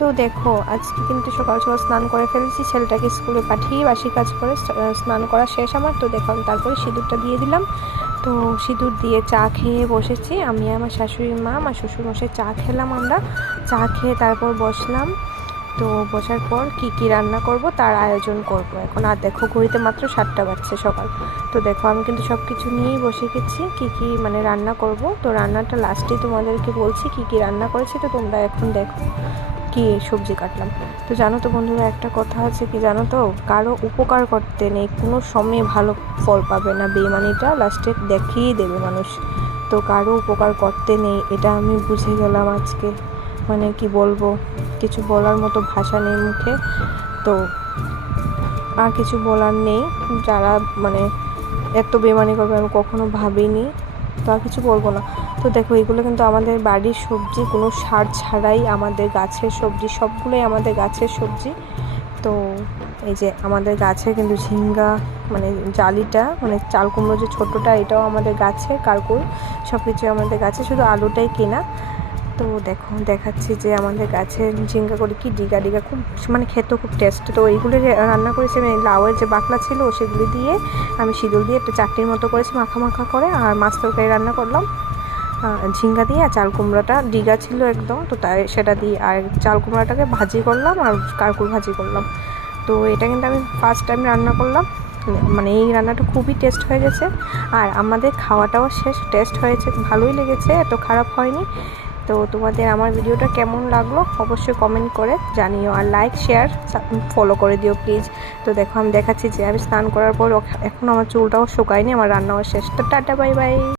তো দেখো আজকে কিন্তু সকাল সকাল স্নান করে ফেলেছি, ছেলেটাকে স্কুলে পাঠিয়ে বাসি কাজ করে স্নান করা শেষ আমার। তো দেখো আমি তারপরে সিঁদুরটা দিয়ে দিলাম। তো সিঁদুর দিয়ে চা খেয়ে বসেছি আমি, আমার শাশুড়ি মা, আমার শ্বশুরমশাই চা খেলাম আমরা। চা খেয়ে তারপর বসলাম। তো বসার পর কি রান্না করব তার আয়োজন করব এখন। আর দেখো ঘড়িতে মাত্র 7টা বাজছে সকাল। তো দেখো আমি কিন্তু সব কিছু নিয়েই বসে গেছি, কী মানে রান্না করব। তো রান্নাটা লাস্টেই তোমাদেরকে বলছি কী রান্না করেছি। তো তোমরা এখন দেখো কি সবজি কাটলাম। তো জানো তো বন্ধুরা, একটা কথা আছে কি জানো তো, কারো উপকার করতে নেই কোনো সময় ভালো ফল পাবে না, বেইমানিটা লাস্টে দেখিয়ে দেবে মানুষ। তো কারো উপকার করতে নেই, এটা আমি বুঝে গেলাম আজকে। মানে কি বলবো, কিছু বলার মতো ভাষা নেই মুখে। তো আর কিছু বলার নেই, যারা মানে এত বেইমানি করবে আমি কখনো ভাবিনি। তো আর কিছু বলবো না। তো দেখো এগুলো কিন্তু আমাদের বাড়ির সবজি, কোনো সার ছাড়াই আমাদের গাছের সবজি, সবগুলোই আমাদের গাছের সবজি। তো এই যে আমাদের গাছে কিন্তু ঝিঙ্গা, মানে জালিটা, মানে চাল কুমড়ো যে ছোটোটা, এটাও আমাদের গাছে, কারকুল সব কিছুই আমাদের গাছে, শুধু আলুটাই কেনা। তো দেখো দেখাচ্ছি যে আমাদের গাছের ঝিঙ্গা করে কি ডিগা ডিগা, খুব মানে খেতেও খুব টেস্ট। তো এইগুলি রান্না করেছি আমি, লাউয়ের যে বাকলা ছিল সেগুলি দিয়ে আমি সিঁদুর দিয়ে একটা চাটনির মতো করেছি মাখা মাখা করে। আর মাছ তরকারি রান্না করলাম ঝিঙ্গা দিয়ে, আর চাল কুমড়োটা ডিগা ছিল একদম, তো তাই সেটা দিয়ে, আর চাল কুমড়োটাকে ভাজি করলাম আর কারকুল ভাজি করলাম। তো এটা কিন্তু আমি ফার্স্ট টাইম রান্না করলাম, মানে এই রান্নাটা খুবই টেস্ট হয়ে গেছে। আর আমাদের খাওয়াটাও শেষ, টেস্ট হয়েছে, ভালোই লেগেছে, এত খারাপ হয়নি। তো তোমাদের আমার ভিডিওটা কেমন লাগলো অবশ্যই কমেন্ট করে জানিও, আর লাইক শেয়ার ফলো করে দিও প্লিজ। তো দেখো আমি দেখাচ্ছি যে আমি স্নান করার পর এখন আমার চুলটাও শুকায়নি, আমার রান্নাও শেষ। তো টাটা বাই বাই।